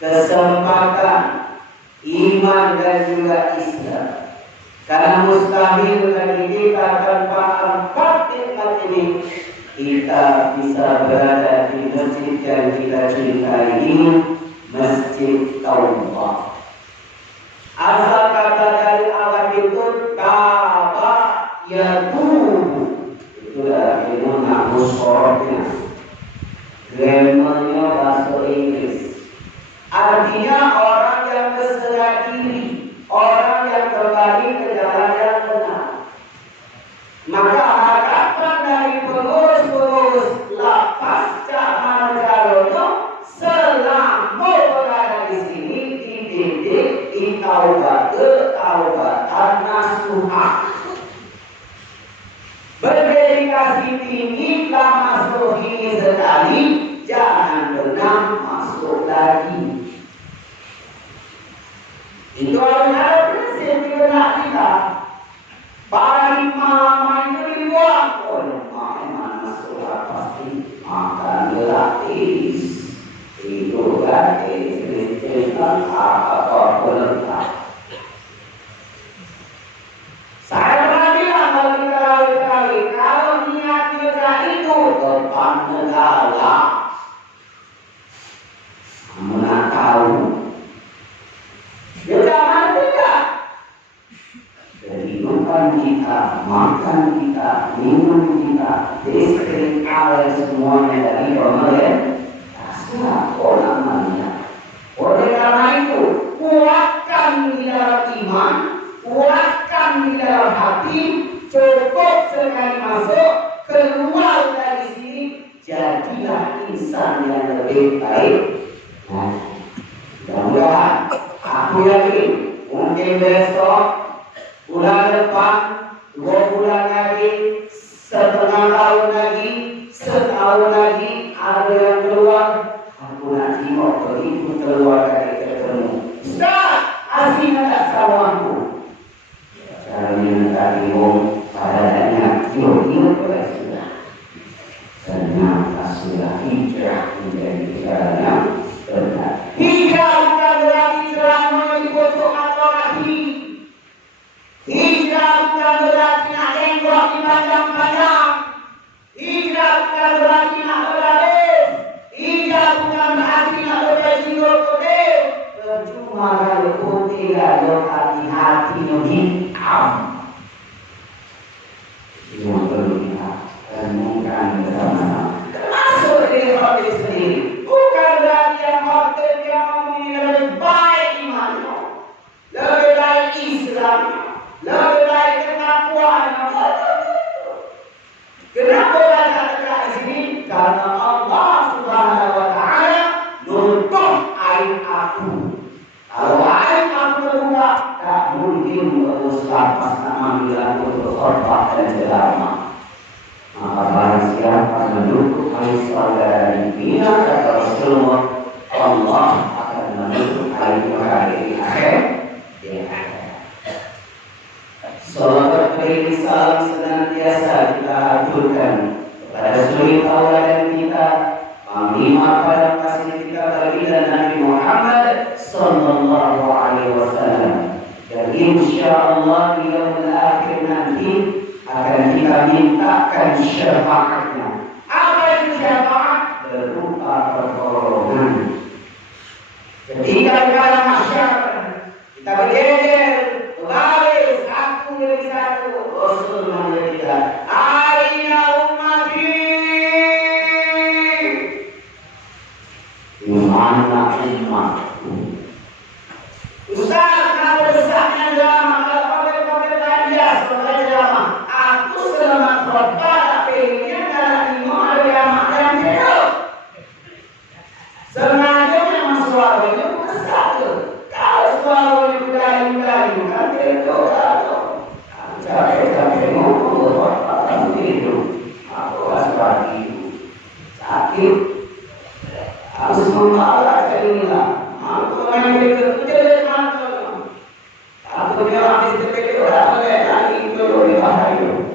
kesempatan, iman dan juga Islam. Karena mustahil bagi kita tanpa empat nikmat ini kita bisa berada di masjid yang kita cintai ini, Masjid Tauba. Asal kata dari Arab itu taba yatubu, itu artinya namus sorotnya, grammarnya bahasa Inggris. Artinya orang yang berserah diri, orang yang kembali ke jalan yang benar. Maka harapan dari pengurus-pengurus lapas Cahman Jalono selama berada di sini dididik taubatan nasuha. Berdedikasi tinggi telah masuk ini sekali, jangan pernah masuk lagi. Itu adalah prinsip kita. Para imam itu dibuang oleh mana surat pasti makan gratis, tidur gratis, listrik apapun entah. Saya pernah bilang berkali-kali, kalau niat kita itu depan negara, mana tahu. Ya jangan tidak. Kehidupan kita, makan kita, minum kita, listrik, air semuanya dari pemerintah. Namanya. Oleh karena itu, kuatkan di dalam iman, kuatkan di dalam hati, cukup sekali masuk, keluar dari sini, jadilah insan yang lebih baik. Nah, mudah-mudahan aku yakin mungkin besok, bulan depan, 2 bulan lagi, setengah tahun lagi, setahun lagi, ada yang keluar. Aku nanti mau begitu keluar dari ketemu. Ustaz, asli tak tahu aku. Caranya tadi padanya, yuk boleh sudah. Ternyata sudah hijrah menjadi jalan yang benar. Hijrah bukan berarti selama di pojok atau lagi. Hijrah bukan berarti nak tengok di padang-padang. Hijrah bukan berarti nak berlaris. Hijrah bukan berarti nak berjinggol-kodil. Percuma kalau putih kalau hati-hati hitam. Itu yang perlu kita renungkan bersama-sama. Termasuk diri hati sendiri. Bukan berarti yang hati yang memiliki lebih baik imannya, lebih baik Islam, lebih baik pengakuan. Kenapa baca dekat di sini? Karena Allah Subhanahu wa Ta'ala nutup aib aku. Kalau aib aku terbuka, tak mungkin beruslah pas ambilan untuk khutbah dan ceramah. Maka barang siapa menutup aib saudara bina kata Rasulullah, Allah akan menutup aib mereka di akhir. Salawat beri salam senantiasa kita aturkan kepada suri tauladan kita, panglima pada kasih kita baginda Nabi Muhammad sallallahu alaihi wasallam. Dan insyaallah di yaumul akhir nanti akan kita mintakan syafaatnya. Apa itu syafaat? Berupa pertolongan. Ketika di alam masyarakat kita berjejer, baris, aku menjadi satu, Rasul menjadi kita. Aina ummati. Mana umatku? Ustaz, kenapa besarnya drama? Kalau pakai tadi sebagai drama, aku selama khutbah tapi ini adalah lima drama yang hidup. Sengaja memang suaranya bukan satu. Kalau suaranya budaya-budaya bukan itu. Capek-capek ngomong, akan tidur. Aku pagi sakit. Harus mengalah inilah. Aku main dekat jadi mata. Aku punya habis dekat orang lagi itu bahaya.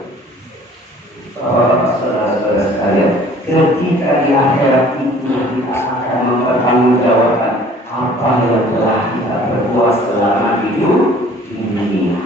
Saudara-saudara sekalian, ketika di akhirat itu kita akan mempertanggungjawabkan apa yang telah kita perbuat selama hidup di dunia.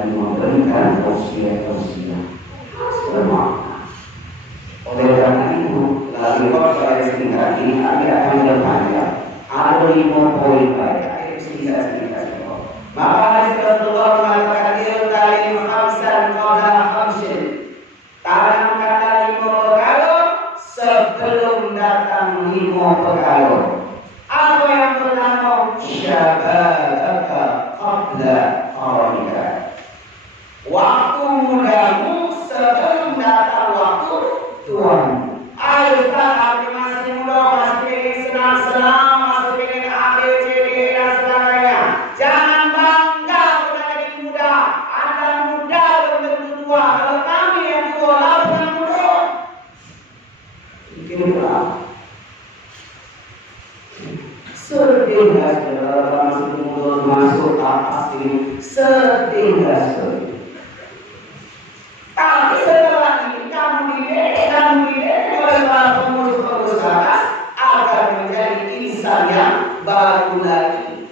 dan memberikan tausiah-tausiah bermakna. Oleh karena itu, lalu kalau saya singkat ini akan berpanjang. Ada 5 poin baik. Singkat. Maka Rasulullah mengatakan ilmu khamsan qabla khamsin. Tanamkanlah 5 perkara sebelum datang 5 perkara. Apa yang pertama? Syababaka qabla haramika. Waktu mudamu sebelum datang waktu Tuhan. Ayo sekarang masih muda, masih pengen senang-senang, masih pengen ambil CD dan sebagainya. Jangan bangga karena jadi muda. Anda muda belum tentu tua. Kalau kami yang tua, lalu yang muda. Pikirlah. Sedih masuk mulut, masuk atas ini. Sedih. Tapi setelah ini kamu dididik oleh para pengurus atas agar menjadi insan yang baru lagi.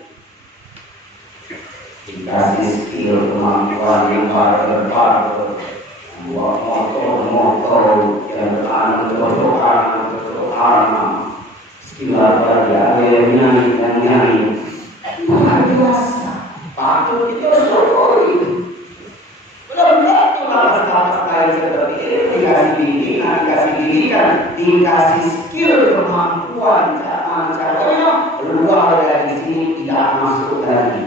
Dikasih skill kemampuan yang baru, motor yang beranu, skill apa dia nyanyi luar biasa. Patut kita syukuri. Belum tentu lapas lain seperti ini dikasih didikan, dikasih skill kemampuan caranya luar dari sini tidak masuk lagi.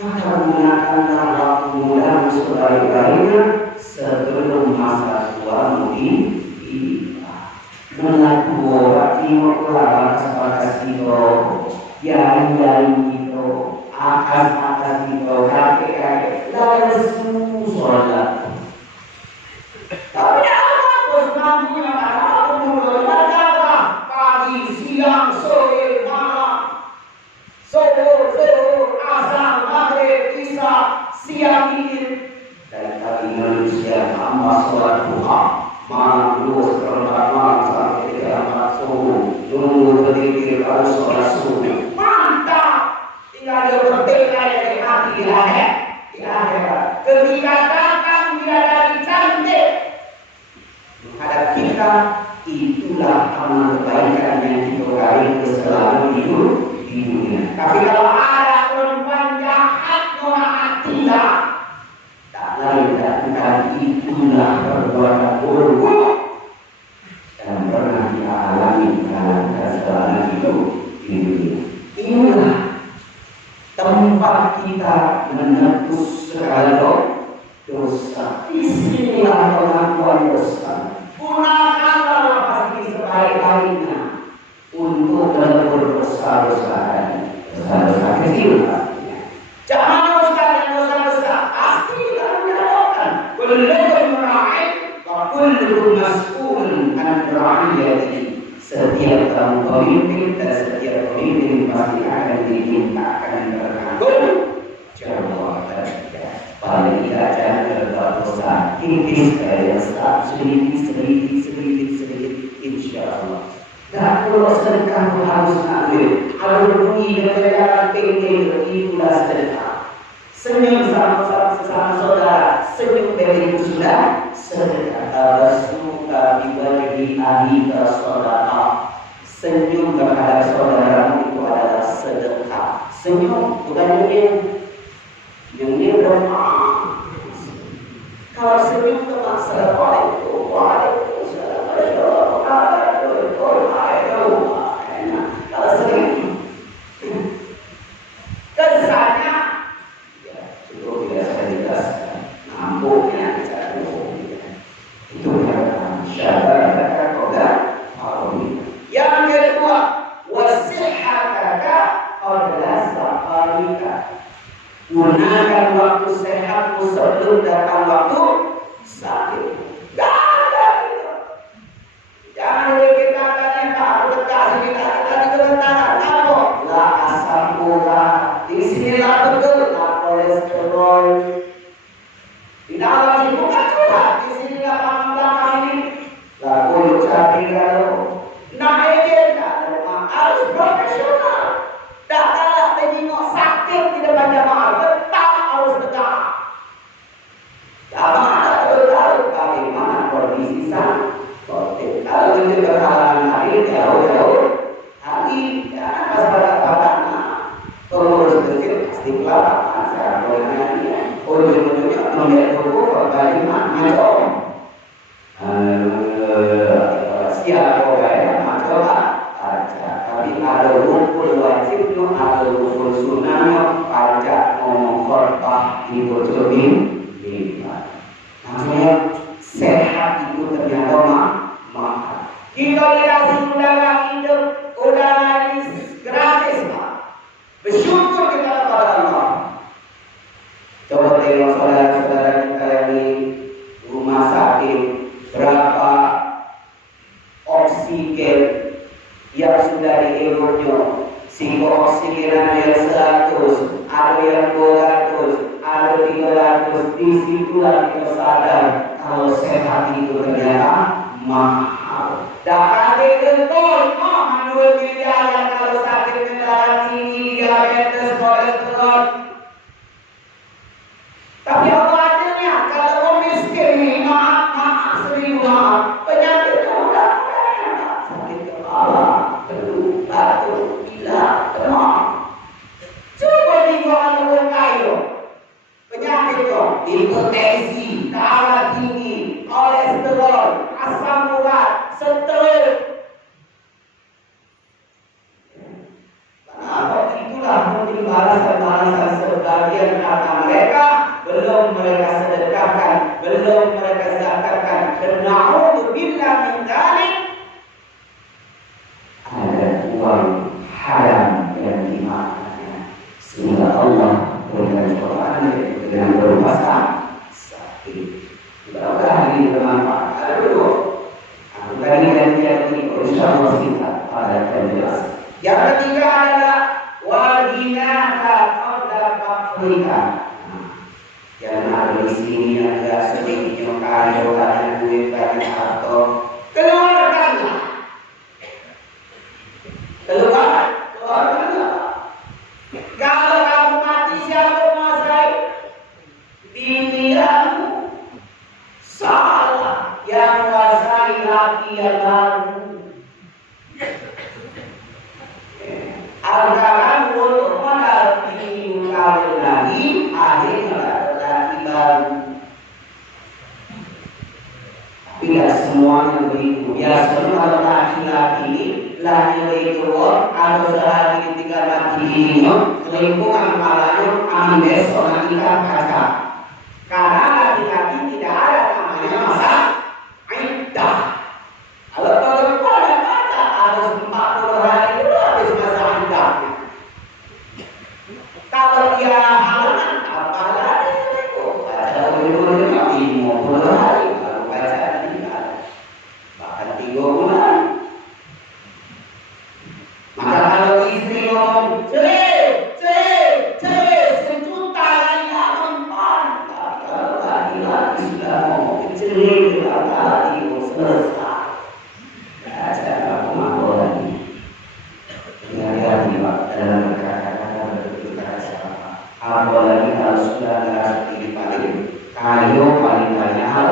Maka gunakanlah waktu muda sebaik-baiknya sebelum masa tua mengaku orang timur lawan sebatas itu yang itu akan itu kakek lalu sholat. Tapi apa bos mampunya karena umur berkata pagi, siang, sore, malam, zuhur, asar, maghrib, isya, siang ini dan tadi manusia hamba sholat duha malam dulu setelah malam sampai 3 subuh nunggu berdiri lalu sholat subuh. Mantap, tinggal dia merdeka dari hati di akhirat. Ketika datang dia dari cantik menghadap kita, itulah amal kebaikan yang kita raih selalu di dunia. Tapi kalau ada perempuan jahat tidak lain bukan itulah perbuatan buruk dan pernah dialami dalam perjalanan hidup di dunia. Inilah tempat kita menebus segala dosa. Disinilah pengakuan dosa. Gunakanlah pasti sebaik-baiknya untuk menebus dosa-dosa kecil. Jangan dosa besar. Pasti kita menjawabkan. Kullukum ra'in wa kullukum mas'ulun an ra'iyatihi. Setiap kamu pemimpin dan setiap pemimpin pasti akan dimintakan bertanggung jawab. Paling tidak jangan berbuat dosa. Ini saya sedikit insya Allah. Tak perlu sedekah harus ambil. Kalau bunyi dengan tinggi itulah sedekah. Senyum sama saudara, senyum dari itu sudah sedekah. Suka dibagi ahli saudara. Senyum kepada saudara itu adalah sedekah. Senyum bukan nyengir berapa. Kalau senyum ke masalah waalaikumsalam, kalau senyum kesannya ya cukup tidak saya jelaskan nampaknya itu yang syababaka qabla haramika. Yang kedua wasihhataka qabla safarika. Gunakan waktu sehatmu sebelum datang waktu sakit. Jangan kita katanya Pak dekat kita kebentangan apa? La asam urat. Di sinilah betul la kolesterol. Di dalam ini bukan curhat. Di sinilah belakang ini la kulit cabai kalau naik harus profesional. Tak kalah tengok sakit di depan jamaah tetap harus tegak. melihat buku bagaimana macam siapa orang macam aja. Tapi ada rukun wajib tu, ada rukun sunnah, baca ngomong khutbah di bojomin lima. Namanya sehat itu ternyata mahal. Kita dikasih undangan hidup, undangan ini gratis, Pak. Bersyukur kita kepada Allah. Coba tengok saudara-saudara kita yang di rumah sakit, berapa oksigen yang sudah diirutnya. Sehingga oksigenan yang 100, ada yang 200, ada 300. Disitulah kita sadar kalau sehat itu ternyata mahal. Dan ada menurut dia kalau sakit darah tinggi, diabetes, kolesterol. Tapi apa adanya kalau orang miskin ini maaf sering maaf penyakit mudah sakit kepala, perut, batuk, pilek, demam. Coba dibuat orang kaya penyakit itu hipertensi, darah tinggi, kolesterol, asam urat, stroke. Kenapa itulah mungkin balasan-balasan sebagian harta mereka belum mereka sedekahkan, belum mereka zakatkan. Dan na'udzubillah min dzalik, ada uang haram yang dimakannya. Sehingga Allah berikan Quran dengan berbahasa sakit. Mudah-mudahan ini bermanfaat. Ada dulu. Aku tadi dan jadi insyaallah kita pada jelas. Yang ketiga adalah wajinaka qabla kafrika. Jangan ada di sini ada sedikitnya kaya, banyak duit, banyak harta. Keluarkanlah. Keluarkanlah. Kalau kamu mati siapa menguasai? Pikiranmu. Salah. Yang menguasai laki yang baru. Agar untuk modal ini kawin lagi, akhirnya laki baru. Tapi tidak semuanya begitu. Biasanya kalau laki-laki lahir itu atau sehari ketika laki ini lingkungan malanya amin besok nanti kan kaca. Karena laki-laki tidak ada namanya masa iddah. Kalau perempuan ada kaca harus 40 hari dulu habis masa iddah. Kalau dia halangan apalagi itu baca dulu tapi 50 hari baru baca nikah. Bahkan 3 bulan. Maka kalau istri ngomong cerai sejuta lagi mempan. Kalau laki-laki sudah ngomong cerai lagi selesai. Baca apa lagi. Hati-hati Pak dalam berkata-kata berbicara siapa. Apalagi kalau sudah seperti paling kayu paling banyak hal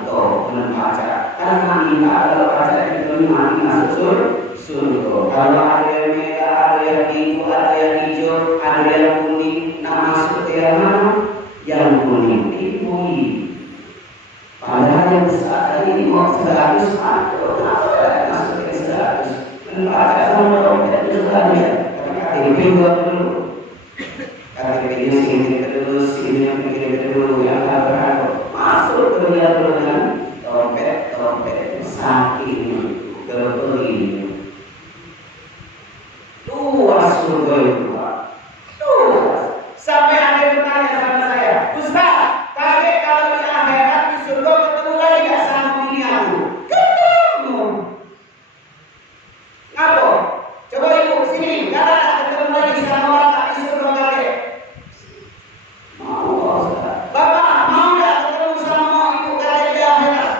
itu menembaca. Karena kita kalau baca itu mati masuk surga. Kalau ada yang merah, ada yang biru, ada yang hijau, ada yang kuning, nah masuk ke yang mana? Yang kuning itu. Padahal yang besar ini mau 100 masuk ke 100. Membaca sama dompet itu kan ya. KTP buat dulu. KTP-nya sini terus, ini yang pikir dulu, yang berapa masuk ke dia dulu kan dompet saking kebeli. Luas surga itu Pak. Luas. Sampai ada yang bertanya sama saya, Ustaz, kaget kalau di akhirat di surga ketemu lagi gak sama bini aku? Ketemu. Ngapa? Coba ibu sini, gak ada ketemu lagi sama orang tak di surga kaget. Mau Ustaz. Bapak mau gak ketemu sama ibu kaget di akhirat?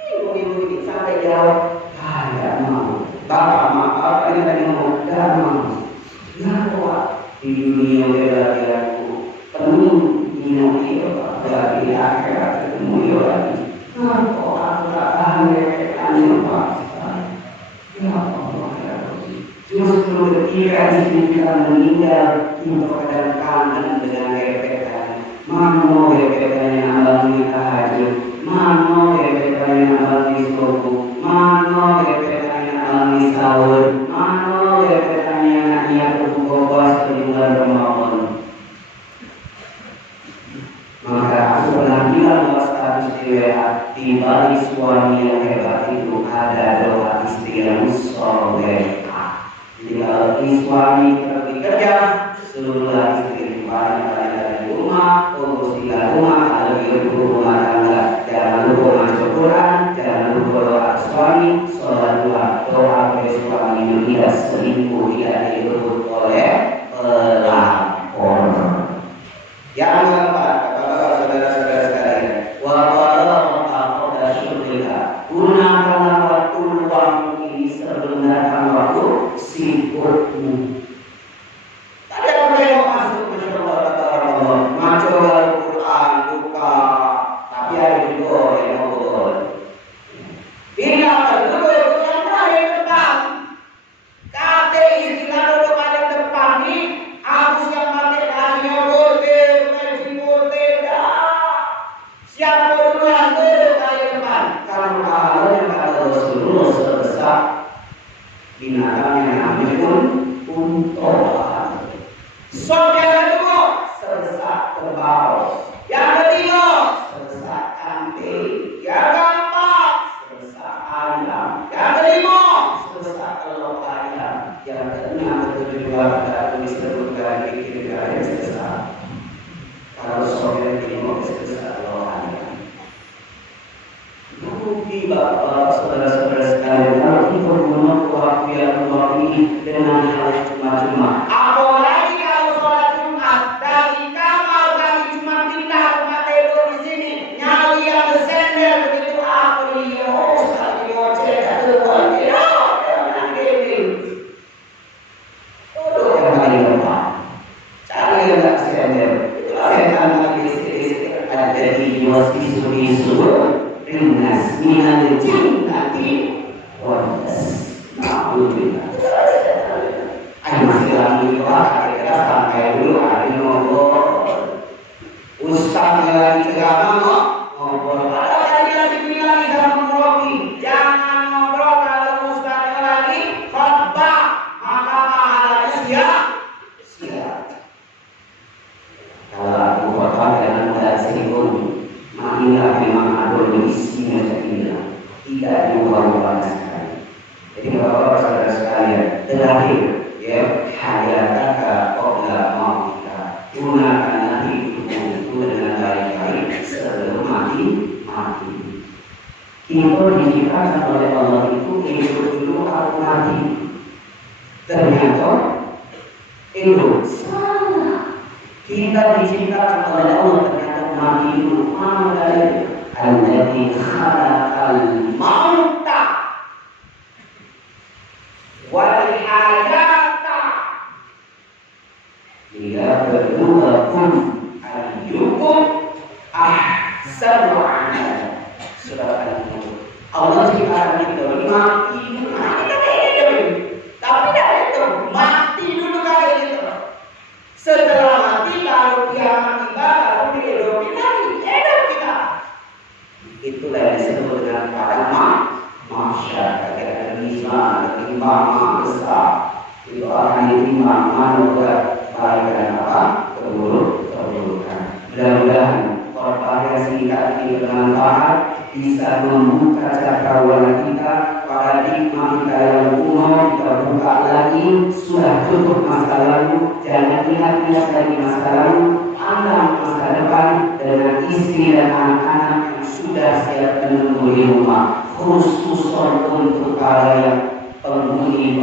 Ibu ini sampai jawab, gak mau. Bapak maaf ini tadi ngomong gak mau. Kenapa di dunia bela-belaku penuh minum itu dari akhirat ketemu lagi. Kenapa aku tak tahan Pak? Kenapa justru ketika kita meninggal kita kadang kangen dengan repetan. Mana mau repet mano gebetannya alami suku, mano gebetannya alami sahur, mano gebetannya niat untuk puasa di bulan Ramadan. Maka aku pernah bilang status di WA, di balik suami yang hebat itu ada doa istri yang solehah. Jadi kalau suami pergi kerja, seluruh istri banyak dari rumah, urus 3 rumah, kalau ibu rumah tangga, jangan lupa baca Quran, jangan lupa doa suami, sholat doa bagi suami yang tidak selingkuh, tidak direbut oleh pelakor. Yang keempat, Bapak-bapak, saudara-saudara sekalian, wa qala syukrika, gunakanlah waktu luang ini sebenarnya waktu sibukmu. Tadi aku mau masuk ke Allah, masuk Al-Quran, buka, tapi ada juga yang ngobrol. Tidak perlu yang paling depan. Kata istilah dulu paling depan ni, aku siap pakai kakinya bote, bukan bote dah. Siapa dulu yang paling depan? Kalau yang kata Rasulullah sebesar binatang yang namanya pun unta. Yang kedua, sebesar kerbau. Yang ketiga, sebesar kambing. Yang keempat, sebesar ayam. Yang kelima, sebesar telur ayam. Yang keenam, kedua pada disebutkan di negara yang sebesar. Kalau yang kelima sebesar telur ayam. Bukti Bapak, saudara-saudara sekalian, kalau kita menolak waktu yang luang ini dengan hal cuma-cuma. Apalagi kalau sholat Jumat dari kamar kami cuma pindah tempat tidur di sini, nyali yang bersender begitu aku lihat, sekali ngoceh keluar, duduk yang paling depan, cari yang tak sender, setan lagi sedikit ada di isu-isu. Ringas minal jinnati wal ins. Alhamdulillah. Ayo masih lagi kira-kira sampai dulu ada ngobrol. Ustaznya lagi ceramah ngobrol. Kalau kalian dibilang tidak mengrogi, jangan ngobrol kalau ustaznya lagi khotbah, maka pahalanya siap. Kalau aku khotbah jangan mudah singgung. Inilah memang adonisinya jadinya tidak diubah-ubah sekali. Jadi bapak-bapak saudara sekalian, terakhir ya hayataka qabla mautika, gunakanlah hidupmu itu dengan baik-baik sebelum mati. Kita diciptakan oleh Allah itu hidup dulu atau mati. Ternyata hidup salah. Kita diciptakan oleh Allah mati dulu. Mana dalilnya? Alladzi khalaqal mauta wal hayata liyabluwakum ayyukum ahsanu amala. Surah Al-Mulk. Allah ciptakan kita mati dulu. Tapi tidak itu mati dulu kali itu. Setelah mati kalau kiamat tiba baru dihidupi lagi, hidup kita. Itulah yang disebut dengan pada masyarakat ada timbangan besar. Itu akan ditimbang mana baik dan apa keburukan. Mudah-mudahan korban singkat ini bermanfaat, bisa membuka cakrawala kita, paradigma kita yang kuno kita buka lagi. Sudah tutup masa lalu, jangan ingat-ingat lagi masa lalu, pandang masa depan dengan istri dan anak-anak yang sudah siap menunggu di rumah, khususon untuk kalian penghuni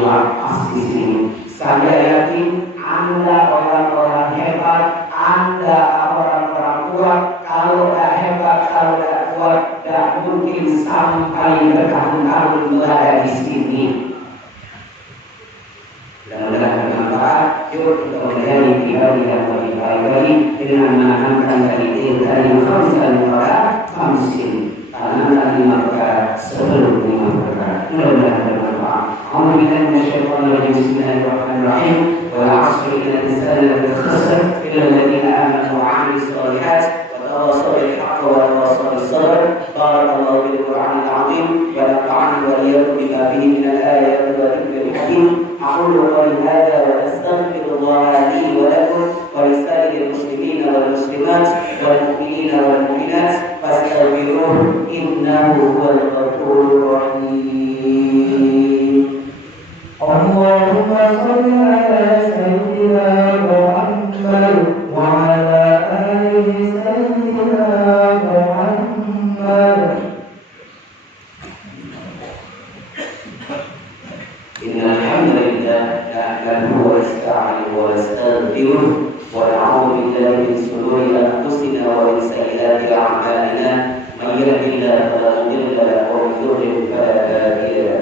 lapas di sini. Saya yakin Anda orang-orang hebat, Anda orang-orang kuat. Kalau tidak hebat, kalau tidak kuat, tidak mungkin sampai bertahun-tahun berada di sini. Mudah-mudahan bermanfaat. Yuk kita menjadi pribadi yang lebih baik lagi dengan menanamkan dari khamsan kepada khamsin. Tanamlah 5 perkara sebelum 5 perkara. Mudah-mudahan bermanfaat. Alhamdulillah minasyaitonir bismillahirrahmanirrahim. Wal 'asri innal insana lafi khusr illa alladziina aamanu wa 'amilus shalihaati wa وتواصوا بالحق وتواصوا بالصبر. بارك الله بالقرآن العظيم ونفعني وإياكم بما فيه من الآيات والذكر الحكيم. أقول قولي هذا وأستغفر الله لي ولكم ولسائر المسلمين والمسلمات والمؤمنين والمؤمنات فاستغفروه إنه هو الغفور الرحيم. اللهم صل على سيدنا محمد وعلى آل سيدنا محمد. إن الحمد لله نحمده ونستعينه ونستغفره ونعوذ بالله من شرور أنفسنا ومن سيئات أعمالنا. من يهد الله فلا مضل له ومن يضلل فلا هادي له.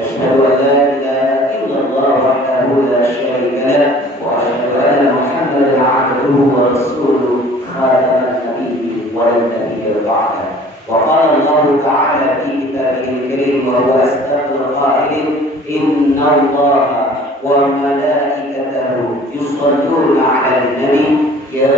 أشهد أن لا إله إلا الله وحده لا شريك له وأشهد أن محمدا عبده ورسوله خاتم النبي والنبي بعده. وقال الله تعالى في كتابه الكريم وهو أصدق القائلين: إن الله وملائكته يصلون على النبي يا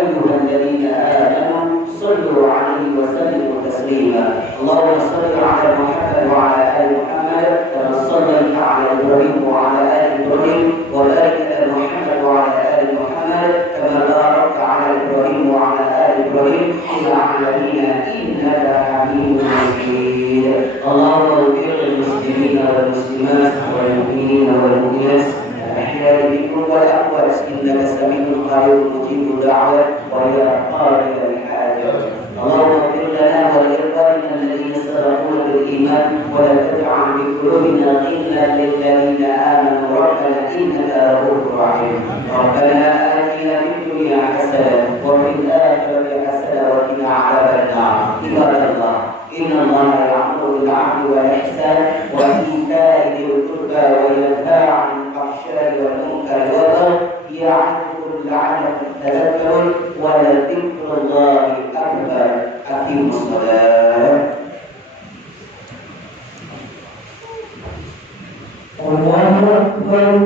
أيها الذين آمنوا صلوا عليه وسلموا تسليما. اللهم صل على محمد وعلى آل محمد كما صليت على إبراهيم وعلى آل إبراهيم وبارك على محمد وعلى آل محمد كما باركت على إبراهيم وعلى آل إبراهيم في العالمين إنك حميد مجيد. اللهم اغفر للمسلمين والمسلمات والمؤمنين والمؤمنات الأحياء منهم والأموات إنك سميع قريب مجيب الدعوة ويا قابل الحاجات. اللهم اغفر لنا ولإخواننا الذين سبقونا بالإيمان ولا تجعل في قلوبنا غلا للذين آمنوا ربنا إنك رؤوف رحيم. ربنا آتنا في الدنيا حسنة وفي الآخرة حسنة وقنا عذاب النار. عباد الله إن الله يأمر بالعدل والإحسان وإيتاء ذي القربى وينهى عن الفحشاء والمنكر والبغي يعظكم لعلكم تذكرون ولذكر الله أكبر. أقيموا الصلاة. الله أكبر.